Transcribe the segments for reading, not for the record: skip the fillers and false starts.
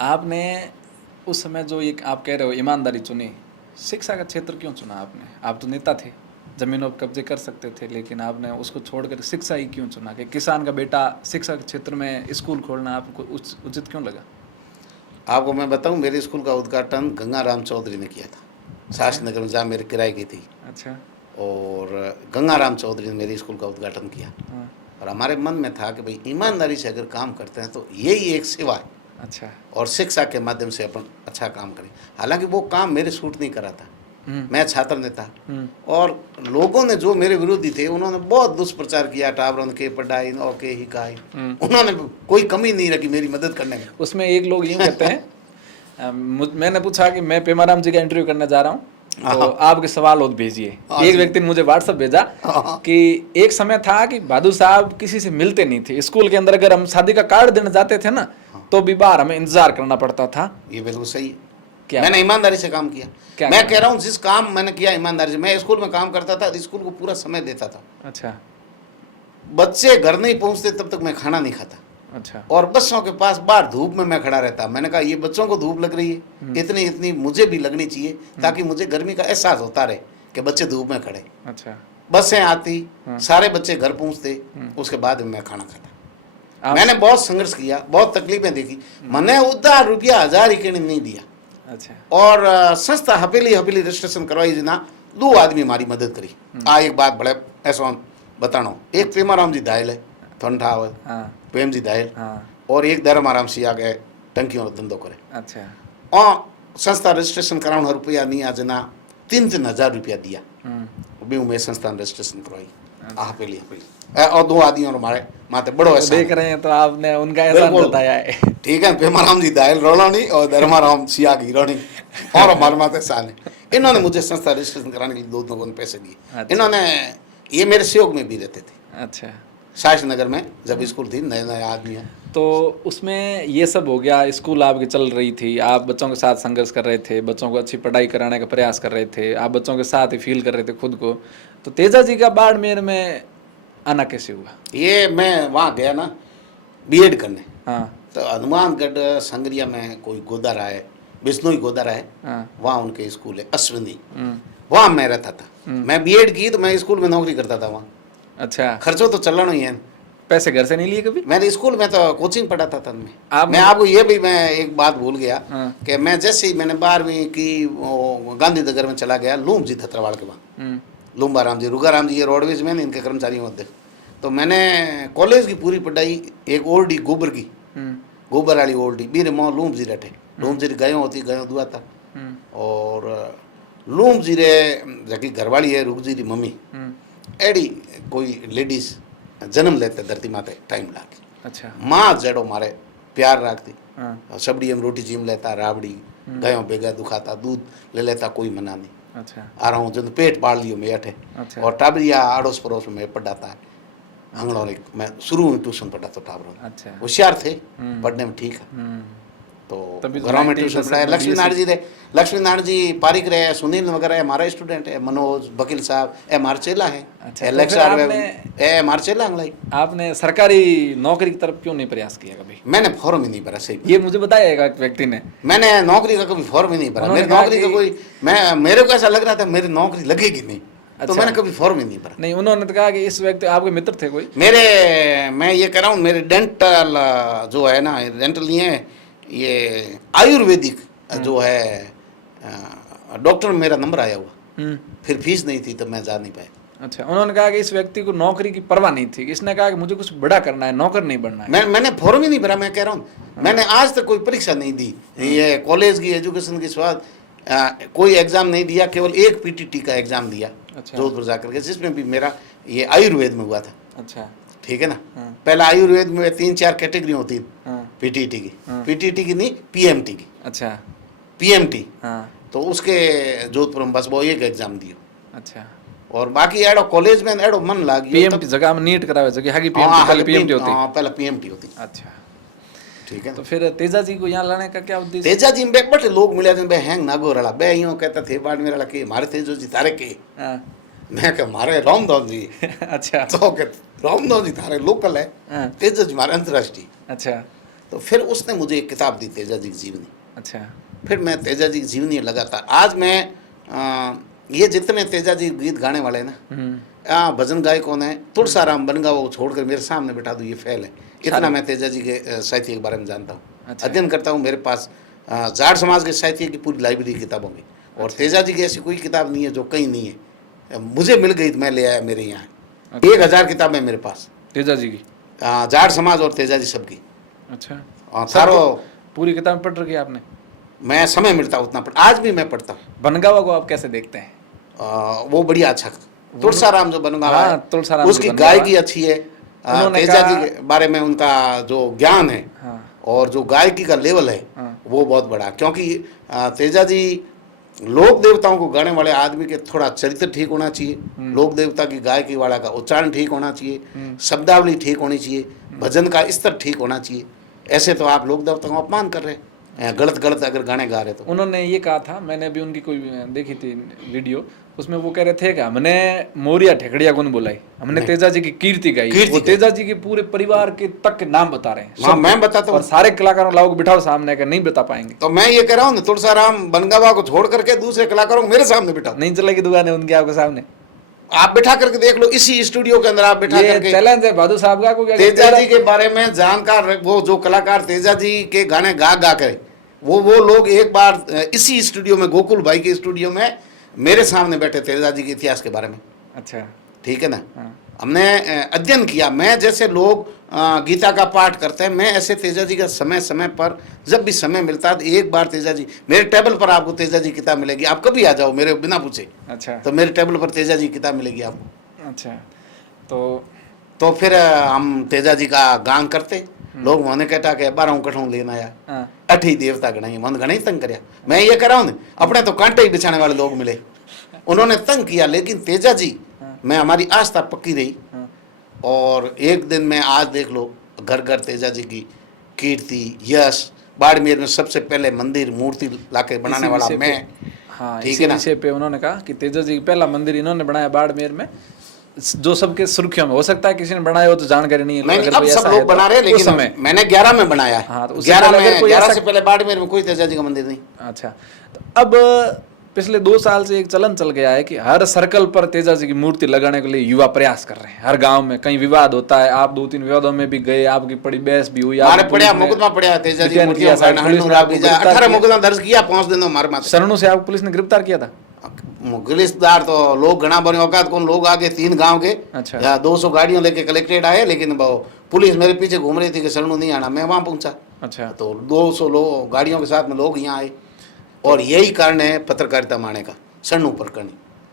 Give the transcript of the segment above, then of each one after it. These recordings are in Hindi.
आपने उस समय जो ये आप कह रहे हो ईमानदारी चुनी, शिक्षा का क्षेत्र क्यों चुना आपने? आप तो नेता थे, जमीनों पर कब्जे कर सकते थे, लेकिन आपने उसको छोड़कर शिक्षा ही क्यों चुना कि किसान का बेटा शिक्षा के क्षेत्र में स्कूल खोलना आपको उचित क्यों लगा? आपको मैं बताऊं, मेरे स्कूल का उद्घाटन गंगाराम चौधरी ने किया था, शास्त्री नगर में जहाँ मेरे किराए की थी। अच्छा। और गंगाराम चौधरी ने मेरे स्कूल का उद्घाटन किया। हाँ। और हमारे मन में था कि भाई ईमानदारी से अगर काम करते हैं तो यही एक सेवा है, अच्छा। और शिक्षा के माध्यम से अपन अच्छा काम करें। हालांकि वो काम मेरे सूट नहीं करा था, मैं छात्र नेता, और लोगों ने जो मेरे विरोधी थे उन्होंने बहुत दुष्प्रचार किया, टावरन के पढ़ाई और के हिकाई, उन्होंने कोई कमी नहीं रखी मेरी मदद करने में। उसमें एक लोग यूँ कहते हैं मैंने पूछा कि मैं पेमाराम जी का इंटरव्यू करने जा रहा हूँ, तो आपके सवाल और भेजिए। एक व्यक्ति ने मुझे व्हाट्सएप भेजा कि एक समय था कि बहादुर साहब किसी से मिलते नहीं थे। स्कूल के अंदर अगर हम शादी का कार्ड देने जाते थे ना, तो भी बाहर हमें इंतजार करना पड़ता था। ये बिल्कुल सही है। क्या मैंने ईमानदारी से काम किया। मैं कह रहा हूँ जिस काम मैंने किया ईमानदारी से। मैं स्कूल में काम करता था, स्कूल को पूरा समय देता था। अच्छा। बच्चे घर नहीं पहुंचते तब तक मैं खाना नहीं खाता। अच्छा। और बच्चों के पास बाहर धूप में मैं खड़ा रहता। मैंने कहा ये बच्चों को धूप लग रही है, इतनी इतनी मुझे भी लगनी चाहिए, ताकि मुझे गर्मी का एहसास होता रहे कि बच्चे धूप में खड़े। अच्छा। बसें आती, सारे बच्चे घर पहुंचते, उसके बाद मैं खाना खाता। मैंने बहुत संघर्ष किया, बहुत तकलीफें देखी। मैंने उधार रुपया 1000 ही नहीं दिया। अच्छा। और संस्था हवेली रजिस्ट्रेशन करवाई जिना 2 आदमी हमारी मदद करी। एक बात बड़े ऐसा बताना, एक पेमाराम जी दायल है ठंडा हो, प्रेम जी दायल, और एक धर्माराम सिंह आ गए टंकियों का धंधो करे। अच्छा। और संस्था रजिस्ट्रेशन कराना रुपया नहीं आ जना 3-3 हजार रुपया दिया, भी मैं संस्था रजिस्ट्रेशन करवाई। हवेली और 2 आदमियों हमारे माते बड़ो ऐसा देख रहे हैं, तो आपने उनका एहसान बताया है। ठीक है, पेमाराम जी दायल रोलानी और धर्माराम सिया की रोनी, और हमारे माते साल इन्होंने मुझे संस्था रजिस्ट्रेशन कराने के लिए 2 पैसे दिए। अच्छा। इन्होंने ये मेरे सहयोग में भी रहते थे। अच्छा। शास्त्री नगर में जब स्कूल थी, नए नए आदमी है, तो उसमें ये सब हो गया। स्कूल आपकी चल रही थी, आप बच्चों के साथ संघर्ष कर रहे थे, बच्चों को अच्छी पढ़ाई कराने का प्रयास कर रहे थे, आप बच्चों के साथ ही फील कर रहे थे खुद को। तो तेजा जी का बाड़मेर में आना कैसे हुआ? ये मैं वहाँ गया ना बीएड करने। हाँ। तो हनुमानगढ़ संगरिया में कोई गोदारा है, बिश्नोई गोदारा है। हाँ। वहाँ उनके स्कूल है अश्विनी, वहाँ मैं रहता था। मैं बीएड की तो मैं स्कूल में नौकरी करता था वहाँ। अच्छा। खर्चो तो चलाना ही है। पैसे घर से नहीं लिए कभी? मैंने स्कूल में तो कोचिंग पढ़ाता था मैं आपको ये भी मैं एक बात भूल गया। हाँ। कि मैं जैसे ही मैंने 12वीं की गांधीनगर में चला गया, लूम जी थत्रवाड़ के वहाँ, लूम्बाराम जी, रुगाराम जी, ये रोडवेज में इनके कर्मचारी होते। तो मैंने कॉलेज की पूरी पढ़ाई एक ओल्डी गोबर की, गोबर वाली ओल्डी बीरे मोह लूम जी रटे, लूम जी गयो होती गयो दुआ था। और लूम जी रे जबकि घरवाली है रुक जी री मम्मी, एड़ी कोई लेडीज जन्म लेते धरती माते टाइम लागे। अच्छा। माँ जड़ो मारे प्यार रखती। हाँ। सबड़ी हम रोटी जीम लेता, राबड़ी गयो बेगा दुखाता, दूध ले लेता, कोई मना नहीं। अच्छा। आ रहा हूँ जो पेट पाल लियो मैं अठे। अच्छा। और टाबरिया अड़ोस पड़ोस में पढ़ाता है। आंगड़ों ने मैं शुरू में ट्यूशन पढ़ाता टाबरों। अच्छा। होशियार थे, पढ़ने में ठीक है। तो घरों में ट्यूशन पढ़ाया। लक्ष्मी नारायण जी पारिक रहे, सुनील वगैरह हमारा स्टूडेंट है, मनोज वकील साहब ए मार्चेला है। अच्छा। ए मार्चेला अंगलाई। आपने सरकारी नौकरी की तरफ क्यों नहीं प्रयास किया कभी? मैंने फॉर्म ही नहीं भरा। सही ये मुझे बताया एक व्यक्ति ने, मैंने नौकरी का कभी फॉर्म ही नहीं भरा। मेरी नौकरी का कोई मेरे को ऐसा लग रहा था मेरी नौकरी लगेगी नहीं। अच्छा। तो मैंने कभी फॉर्म ही नहीं भरा। नहीं, उन्होंने तो कहा कि इस व्यक्ति आपके मित्र थे कोई मैं ये कह रहा हूँ मेरे डेंटल जो है ना, डेंटल नहीं है ये आयुर्वेदिक जो है डॉक्टर में मेरा नंबर आया हुआ, फिर फीस नहीं थी तो मैं जा नहीं पाया। अच्छा। उन्होंने कहा कि इस व्यक्ति को नौकरी की परवाह नहीं थी, इसने कहा कि मुझे कुछ बड़ा करना है, नौकर नहीं बनना है। मैंने फॉर्म ही नहीं भरा। मैं कह रहा हूँ मैंने आज तक कोई परीक्षा नहीं दी। ये कॉलेज की एजुकेशन के स्वाद कोई एग्जाम नहीं दिया, केवल एक पीटीटी का एग्जाम दिया। अच्छा। जोधपुर जाकर के, जिसमें भी मेरा ये आयुर्वेद में हुआ था। अच्छा। ठीक है ना। पहला आयुर्वेद में 3-4 कैटेगरी होती है पीटीटी की, पीटीटी की नहीं पीएमटी की। अच्छा। पीएमटी। तो उसके जोधपुर में बस वो एक एग्जाम दियो। अच्छा। और बाकी एडो कॉलेज में एडो मन लाग पीएमटी जगह में नीट करावे जगह हागी पीएमटी होती। हां, पहला पीएमटी होती। अच्छा। ठीक है। तो फिर तेजा जी को यहाँ लाने का क्या उद्देश्य? तेजा जी में बटे लोग मिले थे, बे हैंग नागो रला, बे यूं कहता थे बाड़ मेरा के मारे तेजो जी तारे के। हां। मैं कह मारे रामदास जी। अच्छा। तो के रामदास जी थारे लोकल है, तेजा जी मारे अंतरराष्ट्रीय। अच्छा। तो तो फिर उसने मुझे एक किताब दी, तेजा जी की जीवनी। अच्छा। फिर मैं तेजा जी की जीवनी लगातार, आज मैं ये जितने तेजा जी गीत गाने वाले हैं ना, भजन गायकों ने तुलसाराम बनगा वो छोड़कर मेरे सामने बैठा दूँ, ये फैल है। इतना मैं तेजा जी के साहित्य के बारे में जानता हूँ। अच्छा। अध्ययन करता हूँ। मेरे पास जाट समाज के साहित्य की पूरी लाइब्रेरी किताबों की, और तेजा जी की ऐसी कोई किताब नहीं है जो कहीं नहीं है। मुझे मिल गई तो मैं ले आया मेरे यहाँ। 1000 किताबें मेरे पास तेजा जी की, जाट समाज और तेजा जी सबकी। अच्छा। थारो पूरी किताब पढ़ रखी है आपने? मैं समय मिलता उतना पढ़, आज भी मैं पढ़ता हूँ। बनगावा को आप कैसे देखते हैं? वो बढ़िया अच्छा। तुलसाराम जो बनगावा हाँ, है, तुलसाराम उसकी गायकी अच्छी है। तेजा जी के बारे में उनका जो ज्ञान है, हाँ, और जो गायकी का लेवल है, हाँ, वो बहुत बड़ा। क्योंकि तेजा जी लोक देवताओं को गाने वाले आदमी के थोड़ा चरित्र ठीक होना चाहिए, लोक देवता की गायकी वाला का उच्चारण ठीक होना चाहिए, शब्दावली ठीक होनी चाहिए, भजन का स्तर ठीक होना चाहिए। ऐसे तो आप लोक देवता को अपमान कर रहे हैं, गलत गलत अगर गाने गा रहे तो। उन्होंने ये कहा था, मैंने अभी उनकी कोई देखी थी वीडियो, उसमें वो कह रहे थे कि हमने मोरिया ठेकड़िया को नहीं बुलाई, हमने तेजा जी की कीर्ति गाई। वो तेजा जी के पूरे परिवार के तक के नाम बता रहे हैं। हाँ, मैं बताता हूँ। और सारे कलाकारों लाओ को बिठाओ सामने, नहीं बता पाएंगे। तो मैं ये कह रहा हूँ, तुलसाराम बनगावा को छोड़ करके दूसरे कलाकारों को मेरे सामने बिठाओ। नहीं चलेगी दुकानें उनके आपके सामने, आप बिठा करके देख लो, इसी स्टूडियो के अंदर आप बिठा करके। चैलेंज है बहादुर साहब का। तेजा जी के बारे में जानकार वो जो कलाकार तेजा जी के गाने गा गा कर, वो लोग एक बार इसी स्टूडियो में, गोकुल भाई के स्टूडियो में मेरे सामने बैठे तेजा जी के इतिहास के बारे में। अच्छा, ठीक है ना। हाँ। हमने अध्ययन किया। मैं जैसे लोग गीता का पाठ करते हैं, मैं ऐसे तेजा जी का समय समय पर जब भी समय मिलता है, एक बार तेजा जी मेरे टेबल पर, आपको तेजा जी किताब मिलेगी। आप कभी आ जाओ मेरे बिना पूछे। अच्छा। तो मेरे टेबल पर तेजा जी किताब मिलेगी आपको। अच्छा। तो फिर हम तेजा जी का गान करते। लोग मैंने कहता कि 12 कठों लेना आया, अठी देवता गणाई, मन गणाई तंग कराया। मैं ये कह रहा हूँ, अपने तो कांटे ही बिछाने वाले लोग मिले, उन्होंने तंग किया। लेकिन तेजा जी में हमारी आस्था पक्की रही। और एक दिन में आज देख लो, घर घर तेजा जी की कीर्ति, यश। बाड़मेर में सबसे पहले मंदिर मूर्ति लाके बनाने वाला मैं। हाँ, ठीक है ना। विषय पे उन्होंने कहा कि तेजा जी पहला मंदिर इन्होंने बनाया बाड़मेर में, जो सबके सुर्खियों में। हो सकता है किसी ने बनाया हो तो जानकारी नहीं है। नहीं, अब सब लोग बना रहे हैं, लेकिन मैंने 11 में बनाया है। हाँ, तो 11 से पहले बाड़मेर में कोई तेजा जी का मंदिर नहीं। अच्छा, तो अब पिछले 2 साल से एक चलन चल गया है कि हर सर्कल पर तेजा जी की मूर्ति लगाने के लिए युवा प्रयास कर रहे हैं। हर गांव में कहीं विवाद होता है, आप 2-3 विवादों में भी गए, आपकी बड़ी बहस भी हुई। मुकदमा पड़ा तेजा जी, 18 मुकदमा दर्ज किया 5 दिन में हमारे माथे। शरणों से आपको पुलिस ने गिरफ्तार किया था। गिरफ्तार तो लोग घना बने औकात कौन लोग आगे 3 गांव के। अच्छा। 200 गाड़ियों लेके कलेक्ट्रेट आए, लेकिन पुलिस मेरे पीछे घूम रही थी कि शरणों नहीं आना। मैं वहां पहुंचा। अच्छा। तो 200 लोग गाड़ियों के साथ में लोग यहाँ आए, और यही कारण है पत्रकारिता माने का, शरणु प्रकरण।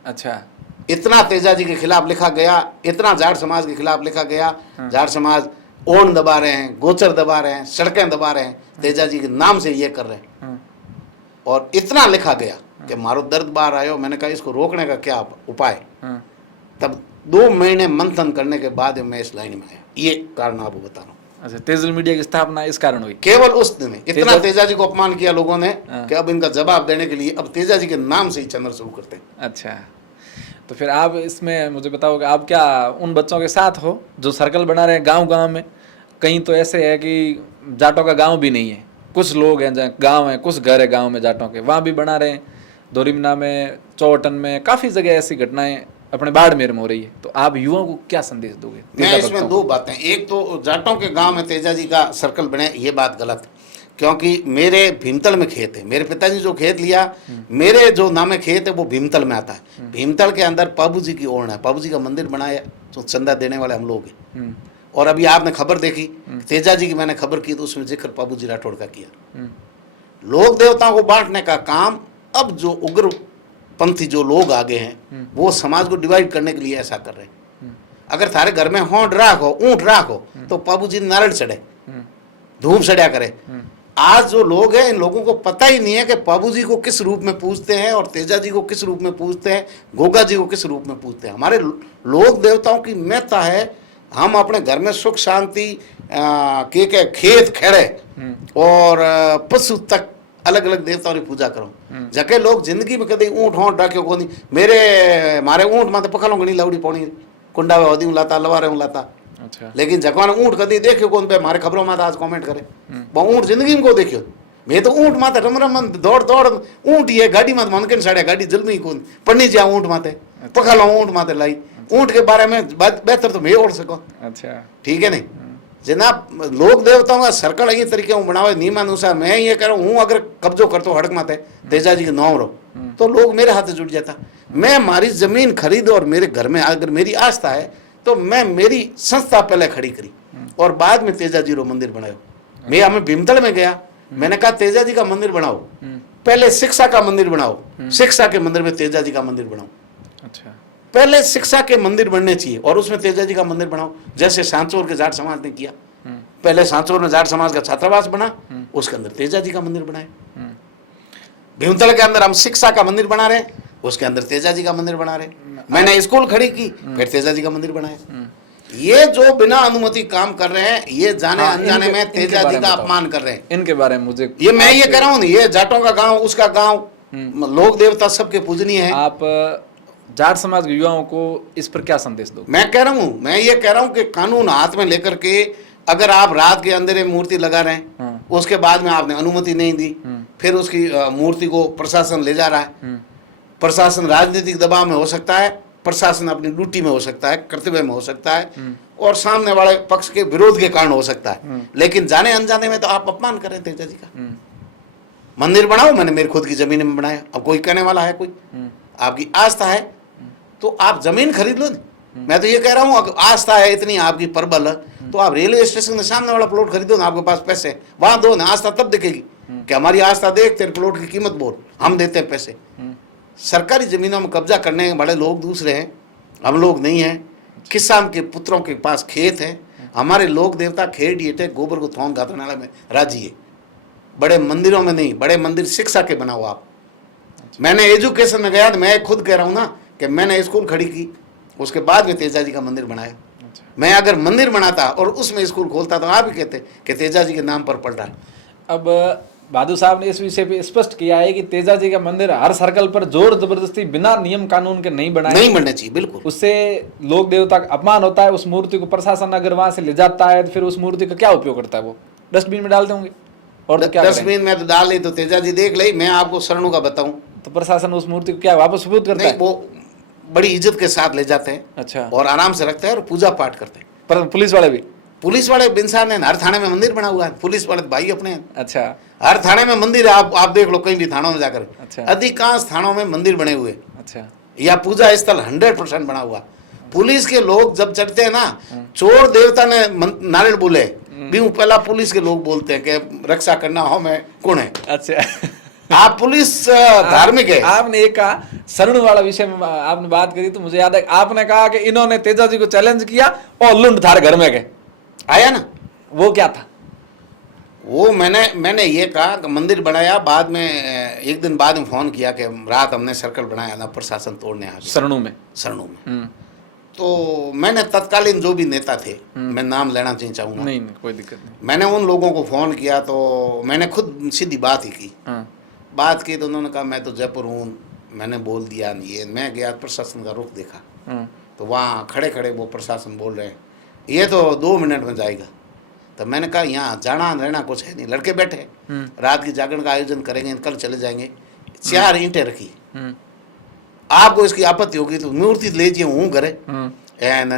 अच्छा। इतना तेजा जी के खिलाफ लिखा गया, इतना जाट समाज के खिलाफ लिखा गया। जाट समाज ओन दबा रहे हैं, गोचर दबा रहे हैं, सड़कें दबा रहे हैं, तेजा जी के नाम से ये कर रहे हैं। और इतना लिखा गया कि मारो दर्द बाहर आयो। मैंने कहा इसको रोकने का क्या उपाय। तब 2 महीने मंथन करने के बाद मैं इस लाइन में आया। ये कारण आपको बता रहा हूँ। अच्छा, तेजल मीडिया की स्थापना इस कारण हुई। केवल उस दिन इतना तेजा जी को अपमान किया लोगों ने कि अब इनका जवाब देने के लिए अब तेजा जी के नाम से ही चंद्र शुरू करते हैं। अच्छा, तो फिर आप इसमें मुझे बताओ कि आप क्या उन बच्चों के साथ हो जो सर्कल बना रहे हैं गांव-गांव में? कहीं तो ऐसे है कि जाटों का गांव भी नहीं है, कुछ लोग हैं जहाँ गांव है, कुछ घर है गांव में जाटों के, वहाँ भी बना रहे हैं। दोरिमना में, चौटन में, काफ़ी जगह ऐसी घटनाएं अपने बाड़मेर में हो रही है। तो आप युवाओं को क्या संदेश दोगे? मैं इसमें 2 बातें। एक तो जाटों के गांव में तेजा जी का सर्कल बने, ये बात गलत है। क्योंकि मेरे भीमतल में खेत है, मेरे पिताजी जो खेत लिया, मेरे जो नामे खेत है वो भीमतल में आता है। भीमतल के अंदर पाबू जी की ओढ़ है, पाबू जी का मंदिर बनाया, तो चंदा देने वाले हम लोग हैं। और अभी आपने खबर देखी तेजा जी की, मैंने खबर की तो उसमें जिक्र पाबू जी राठौड़ का किया। लोक देवताओं को बांटने का काम अब जो उग्र पंथी जो लोग आगे हैं, वो समाज को डिवाइड करने के लिए ऐसा कर रहे हैं। अगर थारे घर में होंठ राख हो, ऊंट राख हो, तो पाबू जी नारियल चढ़े, धूम सड़िया करे। आज जो लोग हैं, इन लोगों को पता ही नहीं है कि पाबू जी को किस रूप में पूजते हैं और तेजा जी को किस रूप में पूजते हैं, गोगा जी को किस रूप में पूजते हैं। हमारे लोक देवताओं की महत्ता है। हम अपने घर में सुख शांति के खेत खेड़े और पशु तक अलग अलग देवताओं की पूजा करो। जके लोग जिंदगी में कभी ऊँट होंठ डाक्यो को नहीं। मारे ऊँट माते पखालों गणी लवड़ी पौनी कुंडा वदी लाता लवारे लाता अच्छा लेकिन जकवान ऊँट कदी देखियो कौन पे मारे खबरों में आज कमेंट करे वो ऊँट जिंदगी में को देखियो मैं तो ऊँट माते रम रम दौड़ दौड़ ऊँट ये गाड़ी मत मन के साड़े गाड़ी जल्दी कौन पढ़नी जा ऊँट माते पका लो ऊँट माते लाई ऊँट के बारे में बेहतर तो मैं ओढ़ सको अच्छा ठीक है नहीं जनाब लोक देवताओं का सर्कल ये तरीके में बनावे नियमानुसार मैं ये कह रहा हूँ अगर कब्जो करता हूँ हड़क माते तेजा जी के नाम रो तो लोग मेरे हाथ से जुड़ जाता मैं हमारी जमीन खरीद और मेरे घर में अगर मेरी आस्था है तो मैं मेरी संस्था पहले खड़ी करी और बाद में तेजा जी रो मंदिर बनायो मैं हमें भीमतल में गया मैंने कहा तेजा जी का मंदिर बनाओ पहले शिक्षा का मंदिर बनाओ शिक्षा के मंदिर में तेजा जी का मंदिर बनाओ अच्छा पहले शिक्षा के मंदिर बनने चाहिए और उसमें तेजा जी का मंदिर बनाओ जैसे सांचौर के जाट समाज ने किया पहले सांचौर में जाट समाज का छात्रावास बना उसके अंदर तेजा जी का मंदिर बनाया भीमतल के अंदर हम शिक्षा का मंदिर बना रहे उसके अंदर तेजा जी का मंदिर बना रहे मैंने स्कूल खड़ी की फिर तेजा जी का मंदिर बनाया ये जो बिना अनुमति काम कर रहे हैं ये जाने अनजाने में तेजा जी का अपमान कर रहे हैं इनके बारे में मुझे ये मैं ये कह रहा हूँ ये जाटों का गांव उसका गांव लोक देवता सबके पूजनीय है आप जाट समाज के युवाओं को इस पर क्या संदेश दो मैं कह रहा हूँ मैं ये कह रहा हूँ कि कानून हाथ में लेकर के अगर आप रात के अंधेरे मूर्ति लगा रहे हैं उसके बाद में आपने अनुमति नहीं दी फिर उसकी मूर्ति को प्रशासन ले जा रहा है प्रशासन राजनीतिक दबाव में हो सकता है प्रशासन अपनी ड्यूटी में हो सकता है कर्तव्य में हो सकता है और सामने वाले पक्ष के विरोध के कारण हो सकता है लेकिन जाने अनजाने में तो आप अपमान कर रहे थे तेजा जी का मंदिर बनाओ मैंने मेरी खुद की जमीन में बनाया अब कोई कहने वाला है कोई आपकी आस्था है तो आप जमीन खरीद लो मैं तो ये कह रहा हूँ आस्था है इतनी आपकी प्रबल तो आप रेलवे स्टेशन के सामने वाला प्लॉट खरीदो ना आपके पास पैसे वहां दो ना आस्था तब दिखेगी कि हमारी आस्था देख तेरे प्लॉट की कीमत बोल हम देते हैं पैसे सरकारी जमीनों में कब्जा करने के बड़े लोग दूसरे हैं हम लोग नहीं हैं किसान के पुत्रों के पास खेत है हमारे लोक देवता खेत ये गोबर को थोन गातनाला में राजी है बड़े मंदिरों में नहीं बड़े मंदिर शिक्षा के बनाओ आप मैंने एजुकेशन में गया तो मैं खुद कह रहा हूँ ना कि मैंने स्कूल खड़ी की उसके बाद में तेजा जी का मंदिर बनाया मैं अगर मंदिर बनाता और उसमें स्कूल खोलता तो आप ही कहते कि तेजा जी के नाम पर पढ़ रहा अब बहादुर साहब ने इस विषय पे स्पष्ट किया है कि तेजा जी का मंदिर हर सर्कल पर जोर जबरदस्ती बिना नियम कानून के नहीं बनाए नहीं बनना चाहिए बिल्कुल उससे लोक देवता का अपमान होता है उस मूर्ति को प्रशासन अगर वहां से ले जाता है तो फिर उस मूर्ति का क्या उपयोग करता है वो डस्टबिन में डाल देंगे और तो क्या डस्टबिन में तो डाल ली तो तेजा जी देख ली मैं आपको शरणों का बताऊं तो प्रशासन उस मूर्ति को क्या वापस उपयोग करता है वो बड़ी इज्जत के साथ ले जाते हैं अच्छा और आराम से रखते हैं और पूजा पाठ करते हैं पर पुलिस वाले बिनसार ने हर थाने में मंदिर बना हुआ है पुलिस वाले भाई अपने हैं अच्छा हर थाने में मंदिर है आप देख लो कहीं भी थानों में जाकर अच्छा अधिकांश थानों में मंदिर बने हुए अच्छा या पूजा स्थल 100% बना हुआ पुलिस के लोग जब चढ़ते हैं ना चोर देवता ने नारियल बोले भी पहला पुलिस के लोग बोलते हैं कि रक्षा करना हो मैं कौन है अच्छा आप पुलिस धार्मिक है आपने एक कहा शरण वाला विषय में आपने बात करी तो मुझे याद है आपने कहा कि इन्होंने तेजा जी को चैलेंज किया और लुंड थारे घर में गए आया ना वो क्या था वो मैंने ये कहा कि मंदिर बनाया बाद में एक दिन बाद में फोन किया कि रात हमने सर्कल बनाया ना प्रशासन तोड़ने आ गया शरणों में तो मैंने तत्कालीन जो भी नेता थे मैं नाम लेना नहीं चाहूंगा नहीं कोई दिक्कत नहीं मैंने उन लोगों को फोन किया तो मैंने खुद सीधी बात ही की बात की तो उन्होंने कहा मैं तो जयपुर हूँ मैंने बोल दिया ये मैं गया प्रशासन का रुख देखा तो वहाँ खड़े खड़े वो प्रशासन बोल रहे हैं ये तो 2 मिनट में जाएगा तो मैंने कहा यहाँ जाना रहना कुछ है नहीं लड़के बैठे रात की जागरण का आयोजन करेंगे कल चले जाएंगे 4 ईंटें रखी आपको इसकी आपत्ति होगी तो मूर्ति ले जाइए हूँ घरे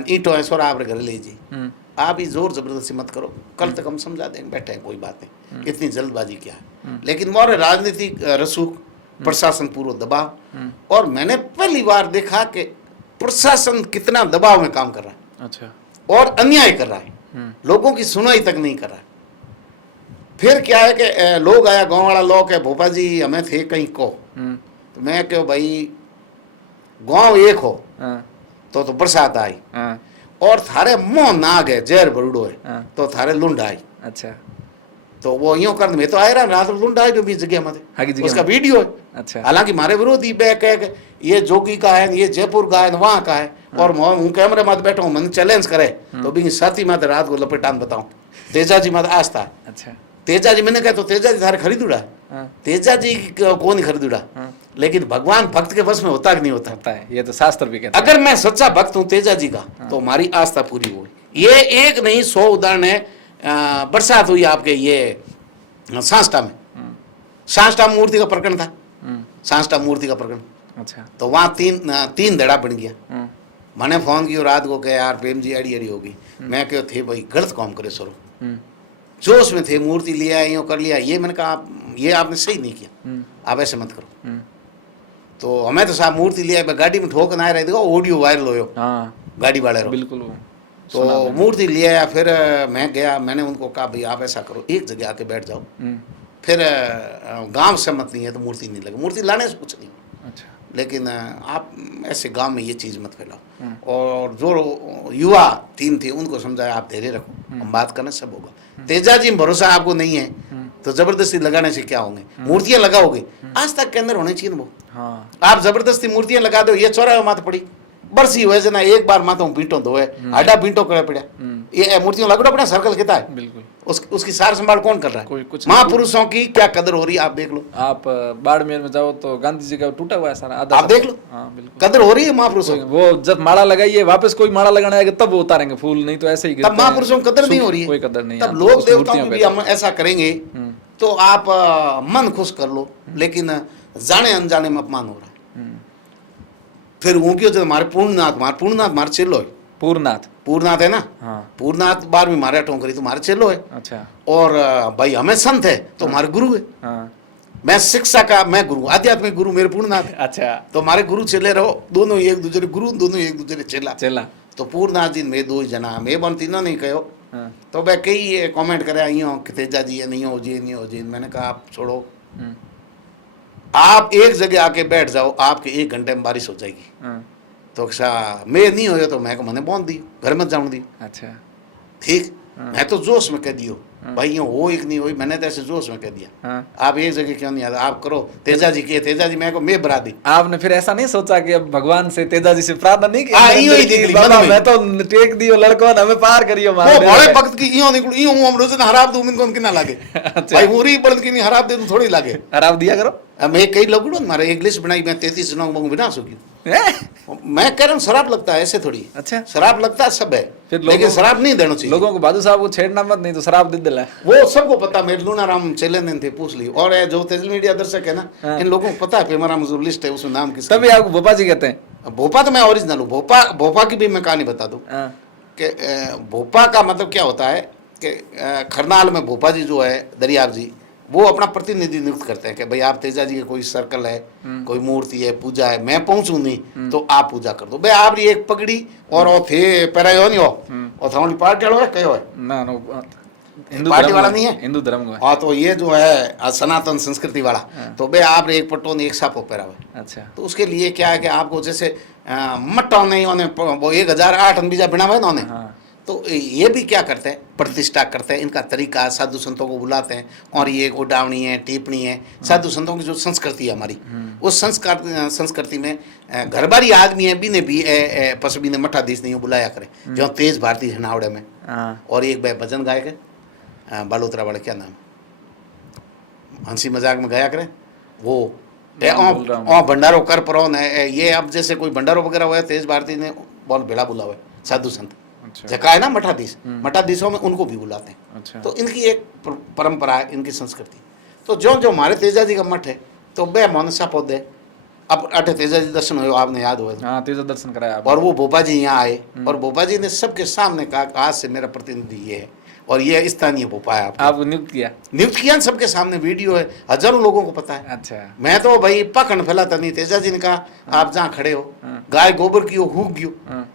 ईंटों ऐश्वर आप घरे ले जाइए आप ही जोर जबरदस्ती मत करो कल तक हम समझा देंगे बैठे हैं कोई बात नहीं इतनी जल्दबाजी क्या है लेकिन मोर राजनीतिक रसूख प्रशासन पूर्व दबाव और मैंने पहली बार देखा कि प्रशासन कितना दबाव में काम कर रहा है अच्छा और अन्याय कर रहा है लोगों की सुनाई तक नहीं कर रहा है फिर क्या है कि लोग आया गांव वाला लोग है भोपा जी हमें थे कहीं को तो मैं क्यों भाई गांव एक हो तो बरसात आई और थारे मुंह नाग है जहर बरुडो है तो थारे लुंड आई अच्छा तो वो यूं कर मैं तो आया रहा रात लुंड आई जो भी जगह में उसका वीडियो है अच्छा हालांकि हमारे विरोधी बैक है ये जोगी का है ये जयपुर का है वहाँ का है और मैं कैमरे मत बैठा हूँ मैंने चैलेंज करे तो भी साथी मत रात को लपेटान बताऊं तेजा जी मत आस्था अच्छा तेजा जी मैंने कहा तो तेजा जी थारे खरीद उड़ा तेजा जी को नहीं खरीद उड़ा लेकिन भगवान भक्त के बस में होता कि नहीं होता है ये तो शास्त्र भी कहता है अगर मैं सच्चा भक्त हूँ तेजा जी का तो हमारी आस्था पूरी हुई ये एक नहीं 100 उदाहरण है। बरसात हुई आपके ये सांस्टा में, सांस्टा मूर्ति का प्रकरण था, सांस्टा मूर्ति का प्रकरण। अच्छा। तो वहाँ तीन धड़ा बन गया। मैंने फोन किया रात को, कहा यार प्रेम जी अड़ी अड़ी होगी। मैं कहो थे भाई गलत काम करे सरो, जोश में थे, मूर्ति लिया यूँ कर लिया। ये मैंने कहा ये आपने सही नहीं किया, आप ऐसे मत करो। तो हमें तो साहब मूर्ति लिया, गाड़ी में ठोक ना रहे, देखो ऑडियो वायरल हो गाड़ी वाले रो। बिल्कुल। तो मूर्ति लिया या फिर मैं गया, मैंने उनको कहा भाई आप ऐसा करो, एक जगह आके बैठ जाओ, फिर गांव सहमत नहीं है तो मूर्ति नहीं लगे, मूर्ति लाने से कुछ नहीं। अच्छा। लेकिन आप ऐसे गांव में ये चीज़ मत फैलाओ। और जो युवा टीम थी उनको समझाया आप धैर्य रखो, हम बात करना सब होगा। तेजा जी में भरोसा आपको नहीं है तो जबरदस्ती लगाने से क्या होंगे, मूर्तियां लगाओगे आज तक के अंदर होने चाहिए ना वो। आप जबरदस्ती मूर्तियां लगा दो, ये चौराहे माथ पड़ी बरसी हुए जना एक बार माथा पीटो दो है आडा पीटो करे पड़ा, ये मूर्तियों लगो अपना सर्कल कितना है। बिल्कुल। उसकी सार संभाल कौन कर रहा है? कोई कुछ। महापुरुषों की क्या कदर हो रही है आप देख लो। आप बाड़मेर में जाओ तो गांधी जी का टूटा हुआ है सारा, आधा आप देख लो। हाँ बिल्कुल, कदर हो रही है महापुरुषों। वो जब माला लगाइए वापस कोई माला लगाने आएगा तब वो उतारेंगे फूल, नहीं तो ऐसे ही तब महापुरुषों की कदर नहीं हो रही है, कोई कदर नहीं। तब लोग देवताओं की भी हम ऐसा करेंगे तो आप मन खुश कर लो, लेकिन जाने अनजाने में अपमान हो रहा है। फिर उनकी जो हमारे पूर्णनाथ मारे चेलो है, पूर्णनाथ है ना। हाँ। पूर्णनाथ 12वीं मारे टोंकरी तो हमारे चेलो है। अच्छा। और भाई हमें संत है तो हमारे गुरु है। हाँ। मैं शिक्षा का मैं गुरु, आध्यात्मिक गुरु मेरे पूर्णनाथ है। अच्छा। तो हमारे गुरु चेले रहो, दोनों एक दूसरे गुरु, दोनों एक दूसरे चेला। तो पूर्णनाथ जी में 2 जना मैं बन तीनों नहीं कहो। हाँ। तो मैं कई कमेंट करे यूँ कि तेजा जी ये नहीं हो जी। मैंने कहा आप छोड़ो, आप एक जगह आके बैठ जाओ, आपके 1 घंटे में बारिश हो जाएगी। तो अच्छा मैं नहीं हो तो मैं मैंने बांध दी, घर मत जाऊँ दी। अच्छा ठीक। मैं तो जोश में कह दियो भाई ये हो एक नहीं हुई, मैंने तो ऐसे जोश में कह दिया। आप एक जगह क्यों नहीं आता, आप करो तेजा जी के, तेजा जी मैं बरा दी। आपने फिर ऐसा नहीं सोचा कि अब भगवान से तेजा जी से प्रार्थना नहीं की? मैं तो टेक दियो लड़को हमें पार करियो बड़े भक्त की यूं निकल यूं हम रोज हराब दूं इनको कितना लागे। भाई पूरी बड़द की नहीं हराब दे दूं थोड़ी लागे, हराब दिया करो। मैं कई लोग मारे एक लिस्ट बनाई, मैं 33 जनों को विनाश हो गया। मैं कह रहा हूँ शराब लगता है ऐसे थोड़ी। अच्छा शराब लगता है सब है, लेकिन शराब नहीं देना चाहिए लोगों को। बहादुर साहब को छेड़ना मत, नहीं तो शराब दे दिला। वो सबको पता, मेरे लूनाराम चैलेंज थे पूछ ली। और जो तेज मीडिया दर्शक है ना, इन लोगों को पता है पेमाराम जो लिस्ट है उसमें नाम किस। तभी आपको भोपा जी कहते हैं। भोपा तो मैं ओरिजिनल हूँ। भोपा की भी मैं कहानी बता दूँ कि भोपा का मतलब क्या होता है कि खरनाल में भोपा जी जो है दरियाब जी, वो अपना प्रतिनिधि नियुक्त करते हैं कि भाई आप तेजा जी के कोई सर्कल है, कोई मूर्ति है, पूजा है, मैं पहुंचू नहीं तो आप पूजा कर दो। भाई आप एक पगड़ी और वो थे पैरायो नहीं हो और थोड़ी पार्टी वाला है कहो है ना, पार्टी वाला नहीं है, हिंदू धर्म का। हाँ तो ये जो है सनातन संस्कृति वाला, तो भाई आप एक पट्टो ने एक सापो पहरा हुआ। अच्छा। तो उसके लिए क्या है कि आपको जैसे मट्टा नहीं होने वो 1008 बीजा बिना हुआ ना उन्हें, तो ये भी क्या करते हैं प्रतिष्ठा करते हैं। इनका तरीका साधु संतों को बुलाते हैं और ये उडावनी है टिप्पणी है। साधु संतों की जो संस्कृति है हमारी, उस संस्कृति में घरबारी आदमी है बीने भी पशु बीने मठाधीश नहीं बुलाया करे, जो तेज भारती है नावड़े में। और एक भाई भजन गायक है बालोतरा वाले, क्या नाम, हंसी मजाक में गाया करे वो भंडारो कर परो ये। अब जैसे कोई भंडारो वगैरह हुआ है तेज भारती ने बहुत बेड़ा बुला हुआ है साधु संत। अच्छा। जगह है ना मठाधीशों में उनको भी बुलाते हैं। अच्छा। तो इनकी एक परंपरा है, इनकी संस्कृति। तो जो हमारे तेजा जी का मठ है तो बे मनसा पौधे अब अठे तेजा जी दर्शन हुए, आपने याद हुआ। हाँ तेजा दर्शन कराया। और वो भोपा जी यहाँ आए और भोपा जी ने सबके सामने कहा आज से मेरा प्रतिनिधि ये है और ये स्थानीय भोपा है। आपको नियुक्त किया सबके सामने, वीडियो है, हजारों लोगों को पता है। अच्छा। मैं तो भाई पाखंड फैलाता नहीं। तेजा जी ने कहा आप जहाँ खड़े हो गाय गोबर की हो हूक गयो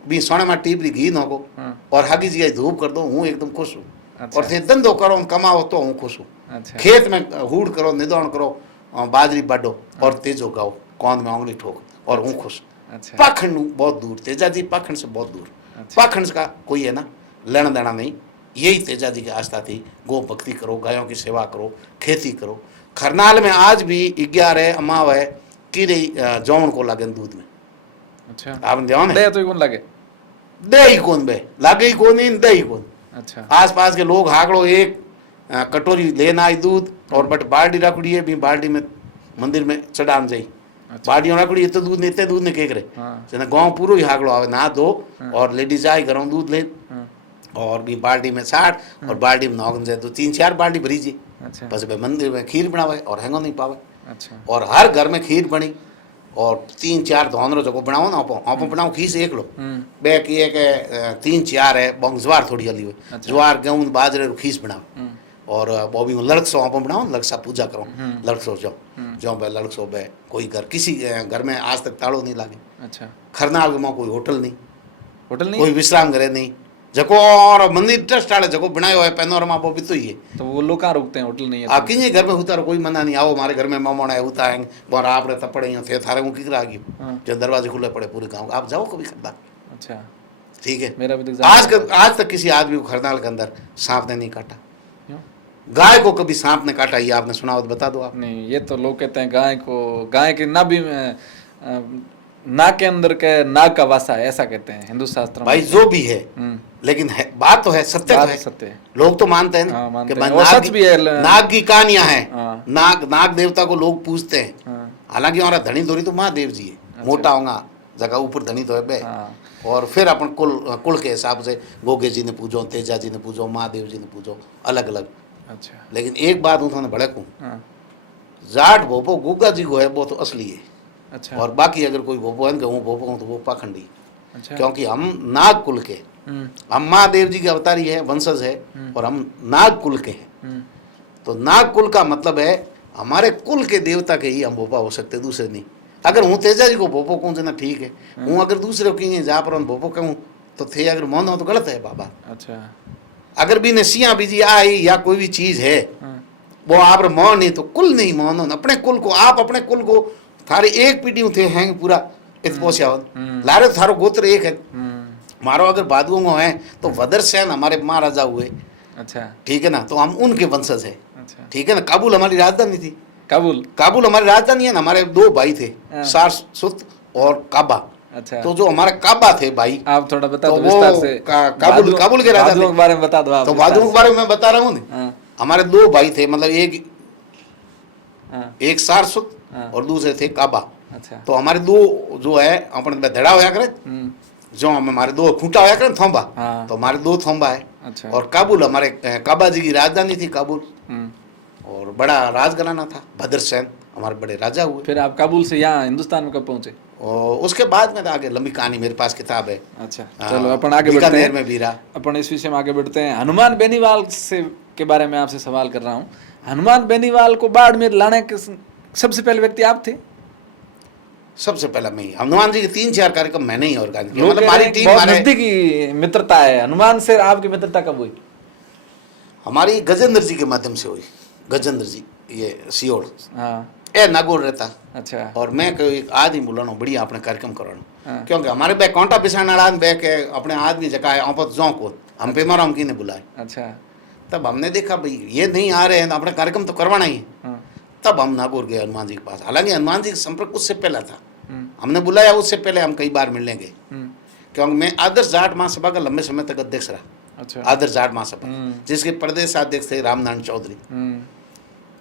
भी सोने में टीपरी घी नो को और हागी जी धूप कर दो, हूँ एकदम खुश हूँ। अच्छा। और थे धंधो करो कमाओ तो हूँ खुश हूँ। अच्छा। खेत में हूड़ करो निदौन करो बाजरी बाडो और तेजो गाओ कौन में उंगली ठोक और हूँ खुश। अच्छा। पाखंड बहुत दूर, तेजा जी पाखंड से बहुत दूर। अच्छा। पाखंड का कोई है ना लेना देना नहीं। यही तेजा जी की आस्था थी, गो भक्ति करो, गायों की सेवा करो, खेती करो। खरनाल में आज भी 11 अमाव है कीड़े जौन को लगे दूध में। अच्छा। आपने ध्यान है तो कौन लगे दे ही कौन बे लागे ही कौन नहीं दे ही कौन। अच्छा। आस पास के लोग हाकड़ो एक कटोरी लेना आई दूध और बट बाल्टी रखड़ी है भी बाल्टी में मंदिर में चढ़ान जाई। अच्छा। बाल्टी रखड़ी इतने दूध ने के करे गाँव पूरा ही हाकड़ो आवे ना दो और लेडीज आए घरों दूध ले और भी बाल्टी में 60 और बाल्टी में 9 से तो 3-4 बाल्टी भरी जी। अच्छा बस भाई मंदिर में खीर बनावे और हैंगो नहीं पावे। अच्छा और हर घर में खीर बनी और 3-4 धोनरो जो बनाओ ना आप बनाओ खीर से एक लो बे की एक 3-4 है बंगजवार थोड़ी हली हुई अच्छा। ज्वार गेहूं बाजरे रो खीस बनाओ और बॉबी में लड़क सो आप बनाओ लड़का पूजा करो लड़क सो जो बे लड़क सो बे कोई घर किसी घर में आज तक ताड़ो नहीं लागे। अच्छा खरनाल में कोई होटल नहीं होटल नहीं कोई विश्राम करे नहीं जको और मंदिर ट्रस्ट आले जको बनायो है पैनोरमा वो भी तो ही है। तो वो लोग कहाँ रुकते हैं होटल नहीं है आप किन्हीं घर में उतारो कोई मना नहीं आओ हमारे घर में मेहमान है उतारेंगे और आप रे तपड़े यहाँ थे थारे को किकरा गई जो दरवाजे खुले पड़े पूरे गांव आप जाओ कभी खरीदा। अच्छा ठीक है मेरा भी तो आज तक किसी आदमी को खरनाल के अंदर सांप ने नहीं काटा। गाय को कभी सांप ने काटा ये आपने सुना हो तो बता दो आप। नहीं ये तो लोग कहते हैं गाय के नाभि में नाक के अंदर के नाग का वासा है ऐसा कहते हैं हिंदू शास्त्र में। भाई जो भी है लेकिन है बात तो है सत्य तो है सत्य लोग तो मानते हैं हाँ, ना मानते कि हैं। और सच भी है नाग की कहानियां हैं। हाँ। नाग देवता को लोग पूजते हैं। हाँ। हालांकि हमारा धनी धोरी तो महादेव जी है। अच्छा। मोटा होगा जगह ऊपर धनी तो है बे। हाँ। और फिर अपन कुल के हिसाब से गोगे जी ने पूजो तेजा जी ने पूजो महादेव जी ने पूजो अलग अलग। अच्छा लेकिन एक बात उन्होंने भड़कूँ हाँ। जाट भोपो गुग्गा जी को है वो तो असली है। अच्छा और बाकी अगर कोई भोपो है वो भोपो हूँ तो वो पाखंडी। अच्छा क्योंकि हम नाग कुल के हम महादेव जी के अवतारी है वंशज है और हम नाग कुल के हैं। तो नाग कुल का मतलब है हमारे कुल के देवता के ही हम भोपा हो सकते दूसरे नहीं। अगर हूँ तेजा जी को भोपो कहूँ ना ठीक है हूँ अगर दूसरे की जहाँ पर भोपो कहूँ तो थे अगर मोहन हो तो गलत है बाबा। अच्छा अगर भी ने सिया बीजी आई या कोई भी चीज है वो आप मोहन नहीं तो कुल नहीं मोहन हो अपने कुल को आप अपने कुल को थारी एक पीढ़ी थे हैं पूरा इतपोसिया लारे थारो गोत्र एक है। मारो अगर बादुओं है तो वदर सेन हमारे महाराजा हुए। अच्छा ठीक है ना तो हम उनके वंशज है। अच्छा ठीक है ना काबुल हमारी राजधानी थी। काबुल हमारी राजधानी है ना हमारे 2 भाई थे सारसुत और काबा। अच्छा तो जो हमारे काबा थे भाई आप थोड़ा बता तो दो विस्तार से काबुल के राजा के बारे में बता दो आप तो बादुओं के बारे में बता रहा हूँ। हमारे 2 भाई थे मतलब एक सारसुत और दूसरे थे काबा। अच्छा तो हमारे 2 जो है अपन धड़ा होया करे जो हमारे 2 खूंटा होया करे थोंबा। तो हमारे 2 थोंबा है। अच्छा और काबुल हमारे काबा जी की राजधानी थी काबुल और बड़ा राजघराना था भद्र सेन हमारे बड़े राजा हुए। फिर आप काबुल से यहाँ हिंदुस्तान में कब पहुंचे? और उसके बाद में तो आगे लंबी कहानी मेरे पास किताब है। अच्छा चलो अपन आगे बढ़ते हैं में भी रहा अपन इस विषय में आगे बढ़ते हैं। हनुमान बेनीवाल से के बारे में आपसे सवाल कर रहा हूँ। हनुमान बेनीवाल को बाड़मेर लाने के सबसे पहले व्यक्ति आप थे? सबसे पहला मैं ही हनुमान जी के 3-4 कार्यक्रम मैंने ही ऑर्गेनाइज किया। मतलब हमारी टीम नजदीकी मित्रता है। हनुमान से आपकी मित्रता कब हुई? हमारी गजेंद्र जी के माध्यम से हुई। गजेंद्र जी ये सियोड़ ए नागौर रहता। अच्छा और मैं एक आदमी बुलाना बढ़िया अपने कार्यक्रम कराना क्योंकि हमारे बे कांटा पिसाना बे के अपने आदमी जगह है आपत जो को हम पेमाराम की ने बुलाए। अच्छा तब हमने देखा भाई ये नहीं आ रहे हैं अपने कार्यक्रम तो करवाना ही है। तब हम नागौर गए हनुमान जी के पास। हालांकि हनुमान जी का संपर्क उससे पहला था। हमने बुलाया उससे पहले हम कई बार मिलने गए क्योंकि मैं आदर्श जाट महासभा का लंबे समय तक अध्यक्ष रहा। अच्छा आदर्श जाट महासभा जिसके प्रदेश अध्यक्ष थे रामनारायण चौधरी।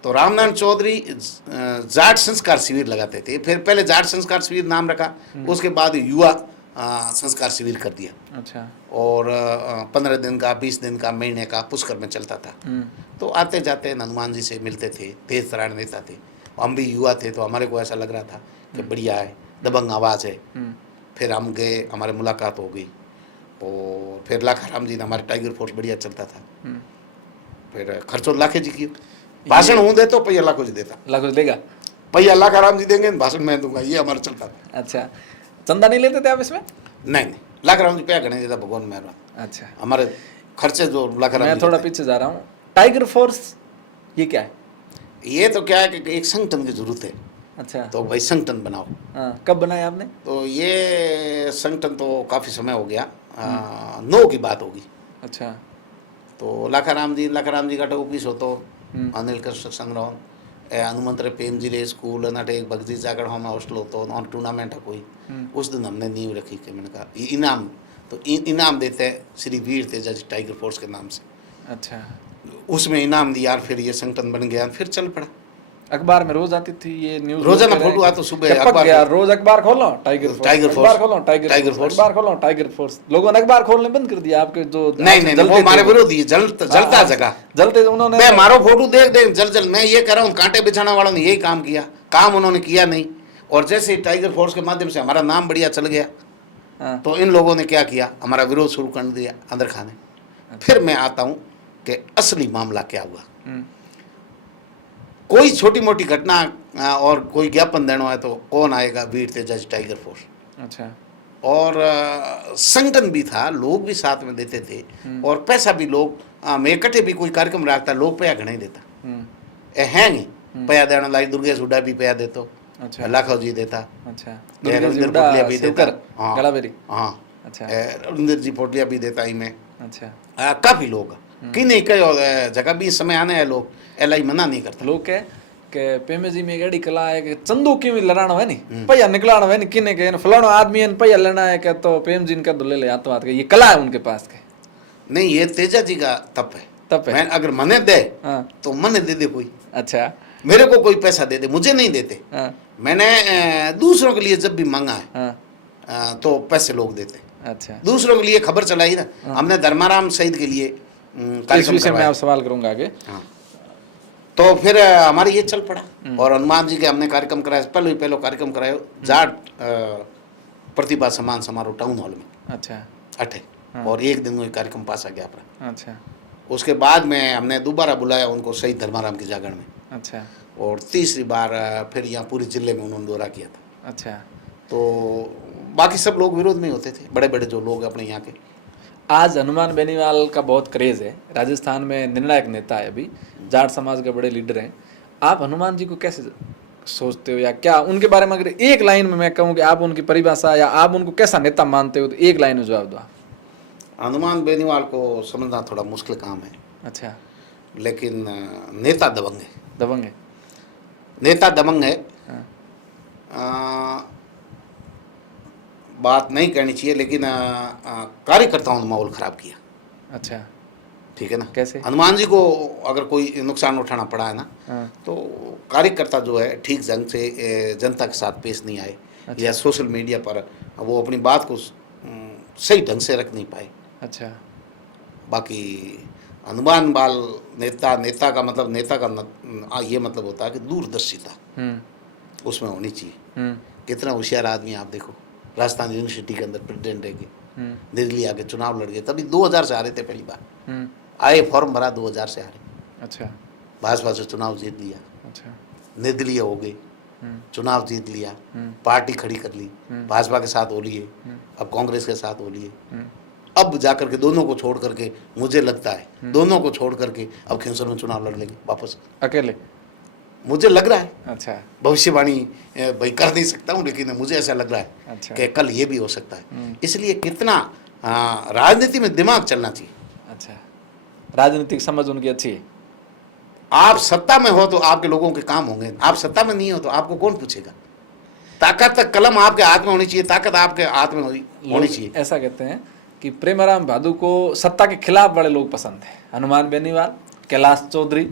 तो रामनारायण चौधरी जाट संस्कार शिविर लगाते थे। फिर पहले जाट संस्कार शिविर नाम रखा उसके बाद युवा संस्कार शिविर कर दिया। अच्छा और 15 दिन का 20 दिन का महीने का पुष्कर में चलता था। तो आते जाते हनुमान जी से मिलते थे। तेज तरार नेता थे हम भी युवा थे तो हमारे को ऐसा लग रहा था कि बढ़िया है दबंग आवाज़ है। फिर हम गए हमारे मुलाकात हो गई और फिर लाखाराम जी ने हमारे टाइगर फोर्स बढ़िया चलता था। फिर खर्चो लाखे जी की भाषण हूँ दे तो पैया लाखों जी देता। लाखों देगा पैया लाखाराम जी देंगे भाषण मैं दूंगा ये हमारा चलता था। अच्छा चंदा नहीं लेते थे आप इसमें? नहीं लाखाराम जी पैया गणे देता भगवान मेहरबान। अच्छा हमारे खर्चे जो लाखाराम मैं थोड़ा पीछे जा रहा हूँ। टाइगर फोर्स ये क्या है? ये तो क्या है कि एक संगठन की जरूरत है। अच्छा तो भाई संगठन बनाओ। कब बनाया आपने? तो ये संगठन तो काफ़ी समय हो गया 9 की बात होगी। अच्छा तो लाखाराम जी का ऑफिस हो तो अनिल कृष्ण संग्रह हनुमंत प्रेम जी रे स्कूल नाटे एक भगजी जाकर हम हॉस्टल होता और टूर्नामेंट है कोई। उस दिन हमने नींव रखी कि मैंने कहा इनाम तो इनाम देते हैं श्री वीर तेजा जी टाइगर फोर्स के नाम से। अच्छा उसमें इनाम दिया फिर ये संगठन बन गया फिर चल पड़ा। अखबार में रोज आती थी ये न्यूज, रोजाना फोटो आता सुबह अखबार गया, रोज अखबार खोलो टाइगर फोर्स, टाइगर अखबार फोर्स, खोलो टाइगर फोर्स, अखबार खोलो टाइगर फोर्स। लोगों ने अखबार खोलने बंद कर दिया आपके जो नहीं वो हमारे विरोधी है, जलता जगह जलते उन्होंने। मैं मारो फोटो देख देख जल मैं ये कह रहा हूँ, कांटे बिछाने वालों ने यही काम किया, काम उन्होंने किया नहीं। और जैसे टाइगर फोर्स के माध्यम से हमारा नाम बढ़िया चल गया, तो इन लोगों ने क्या किया, हमारा विरोध शुरू कर दिया अंदर खाने। फिर मैं आता हूँ कि असली मामला क्या हुआ। कोई छोटी मोटी घटना और कोई ज्ञापन देना है तो कौन आएगा, वीर तेजाज टाइगर फोर्स। अच्छा। और संगठन भी था, लोग भी साथ में देते थे, और पैसा भी लोग मैं इकट्ठे भी कोई कार्यक्रम रखता, लोग पैसा घना ही देता है नहीं पैसा देना लाई दुर्गेश हुड्डा भी पैसा देतो। अच्छा। लाखो जी देता। अच्छा। पोटलिया भी देता। हाँ। अच्छा। रविंदर जी पोटलिया भी देता ही में। अच्छा। काफी लोग कि नहीं कई जगह भी समय आने हैं, लोग एलाई मना नहीं करता। लोग कह के पेमे जी में एक एडी कला है कि चंदू की भी लड़ाना है नहीं, पैया निकलाना है नहीं, किने के फलाना आदमी है पैया लेना है क्या, तो प्रेम जी इनका दुल्ले ले हाथों हाथ के, ये कला है उनके पास के। नहीं ये तेजा जी का तप है। तप है। मैं अगर मने दे तो मने दे कोई। अच्छा। मेरे को कोई पैसा दे दे, मुझे नहीं देते। मैंने दूसरों के लिए जब भी मांगा है तो पैसे लोग देते। अच्छा। दूसरों के लिए खबर चलाई ना, हमने धर्माराम शहीद के लिए कार्यक्रम करवाया। मैं आप सवाल करूंगा आगे। तो फिर हमारे ये चल पड़ा, और हनुमान जी के हमने कार्यक्रम कराया, पहले कार्यक्रम कराया जाट प्रतिभा सम्मान समारोह टाउन हॉल में। अच्छा। अठे। और एक दिन में कार्यक्रम पास आ गया अपना। अच्छा। उसके बाद में हमने दोबारा बुलाया उनको शहीद धर्माराम की जागरण में। अच्छा। और तीसरी बार फिर यहाँ पूरे जिले में उन्होंने दौरा किया था। अच्छा। तो बाकी सब लोग विरोध में होते थे, बड़े बड़े जो लोग अपने यहाँ के। आज हनुमान बेनीवाल का बहुत क्रेज है, राजस्थान में निर्णायक नेता है, अभी जाट समाज के बड़े लीडर हैं। आप हनुमान जी को कैसे सोचते हो, या क्या उनके बारे में अगर एक लाइन में मैं कहूँ कि आप उनकी परिभाषा या आप उनको कैसा नेता मानते हो, तो एक लाइन में जवाब दो। हनुमान बेनीवाल को समझना थोड़ा मुश्किल काम है। अच्छा। लेकिन नेता दबंग है। दबंग है। नेता दबंग है। बात नहीं करनी चाहिए, लेकिन कार्यकर्ताओं ने माहौल खराब किया। अच्छा। ठीक है ना। कैसे? हनुमान जी को अगर कोई नुकसान उठाना पड़ा है ना, तो कार्यकर्ता जो है ठीक ढंग से जनता के साथ पेश नहीं आए। अच्छा। या सोशल मीडिया पर वो अपनी बात को सही ढंग से रख नहीं पाए। अच्छा। बाकी हनुमान बाल नेता का मतलब, नेता का ये मतलब होता है कि दूरदर्शिता उसमें होनी चाहिए। कितना होशियार आदमी आप देखो, राजस्थान यूनिवर्सिटी के अंदर प्रेसिडेंट है, दिल्ली आके चुनाव लड़ गए, तभी 2000 से आ रहे थे पहली बार। आए फॉर्म भरा 2000 से आ रहे। अच्छा। भाजपा से चुनाव जीत लिया। अच्छा। निर्दलीय हो गए, चुनाव जीत लिया, पार्टी खड़ी कर ली, भाजपा के साथ हो लिए, अब कांग्रेस के साथ हो लिए, अब जाकर के दोनों को छोड़ करके, मुझे लगता है दोनों को छोड़ करके अब खिंसर में चुनाव लड़ लेंगे वापस अकेले, मुझे लग रहा है। अच्छा। भविष्यवाणी भाई कर नहीं सकता हूँ, लेकिन मुझे ऐसा लग रहा है। अच्छा। कि कल ये भी हो सकता है। इसलिए कितना राजनीति में दिमाग चलना चाहिए। अच्छा। राजनीतिक समझ उनकी अच्छी है। आप सत्ता में हो तो आपके लोगों के काम होंगे, आप सत्ता में नहीं हो तो आपको कौन पूछेगा। ताकत कलम आपके हाथ में होनी चाहिए, ताकत आपके हाथ में होनी चाहिए। ऐसा कहते हैं कि प्रेमाराम भादु को सत्ता के खिलाफ बड़े लोग पसंद है, हनुमान बेनीवाल, कैलाश चौधरी,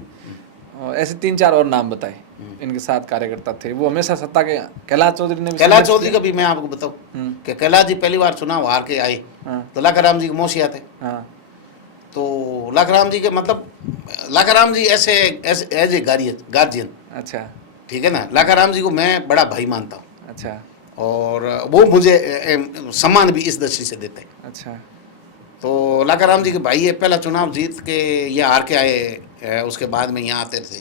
ऐसे 3-4 और नाम बताए इनके साथ कार्यकर्ता थे, वो हमेशा सत्ता के। कैलाश चौधरी ने, कैलाश चौधरी का भी मैं आपको बताऊं कि कैलाश जी पहली बार चुनाव हार के आए तो लाखाराम जी के मौसी आते। तो लाखाराम जी के मतलब, लाखाराम जी ऐसे एज ए गार्जियन। अच्छा। ठीक है ना, लाखाराम जी को मैं बड़ा भाई मानता हूँ। अच्छा। और वो मुझे सम्मान भी इस दृष्टि से देते हैं। अच्छा। तो लाखाराम जी के भाई ये पहला चुनाव जीत के ये हार के आए, उसके बाद में यहाँ आते थे,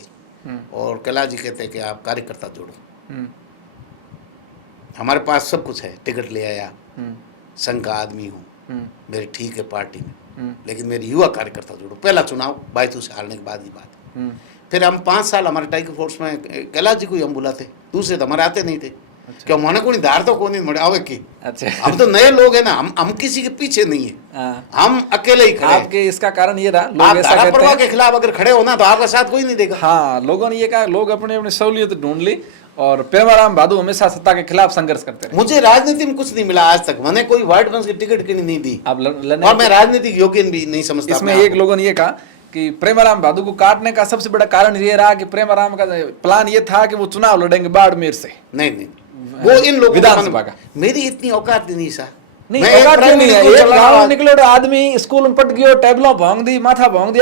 और कैलाश जी कहते कि आप कार्यकर्ता जोड़ो, हमारे पास सब कुछ है, टिकट ले आया, संघ का आदमी हूँ, मेरी ठीक है पार्टी में, लेकिन मेरी युवा कार्यकर्ता जोड़ो। पहला चुनाव बायतू से हारने के बाद की बात। फिर हम 5 साल हमारे टाइगर फोर्स में कैलाश जी को ही हम बुलाते, दूसरे तो हमारे आते नहीं थे। अच्छा। क्या माने को नहीं धार तो कौन नहीं आवे की। अच्छा। हम तो नए लोग हैं ना, हम किसी के पीछे नहीं है, हम अकेले ही खड़े। आपके इसका कारण ये रहा, लोग ऐसा कहते हैं के खिलाफ अगर खड़े होना तो आपका साथ कोई नहीं देगा। हाँ, लोगों ने ये कहा, लोग अपने अपने सहूलियत ढूंढ ली, और प्रेमाराम भादु हमेशा सत्ता के खिलाफ संघर्ष करते रहे। मुझे राजनीति में कुछ नहीं मिला आज तक, मैंने कोई वाइट वंश की टिकट की नहीं दी, और मैं राजनीतिक योग्य भी नहीं समझता। इसमें एक लोगों ने ये कहा कि प्रेमाराम भादु को काटने का सबसे बड़ा कारण ये रहा कि प्रेमाराम का प्लान ये था कि वो चुनाव लड़ेंगे बाड़मेर से। नहीं वो इन लोगों विधानसभा का मेरी इतनी औकात नहीं सा। नहीं औकात नहीं है। एक गाँव निकलो आदमी स्कूल में पट गयो टेबलों भांग दी माथा भांग दिया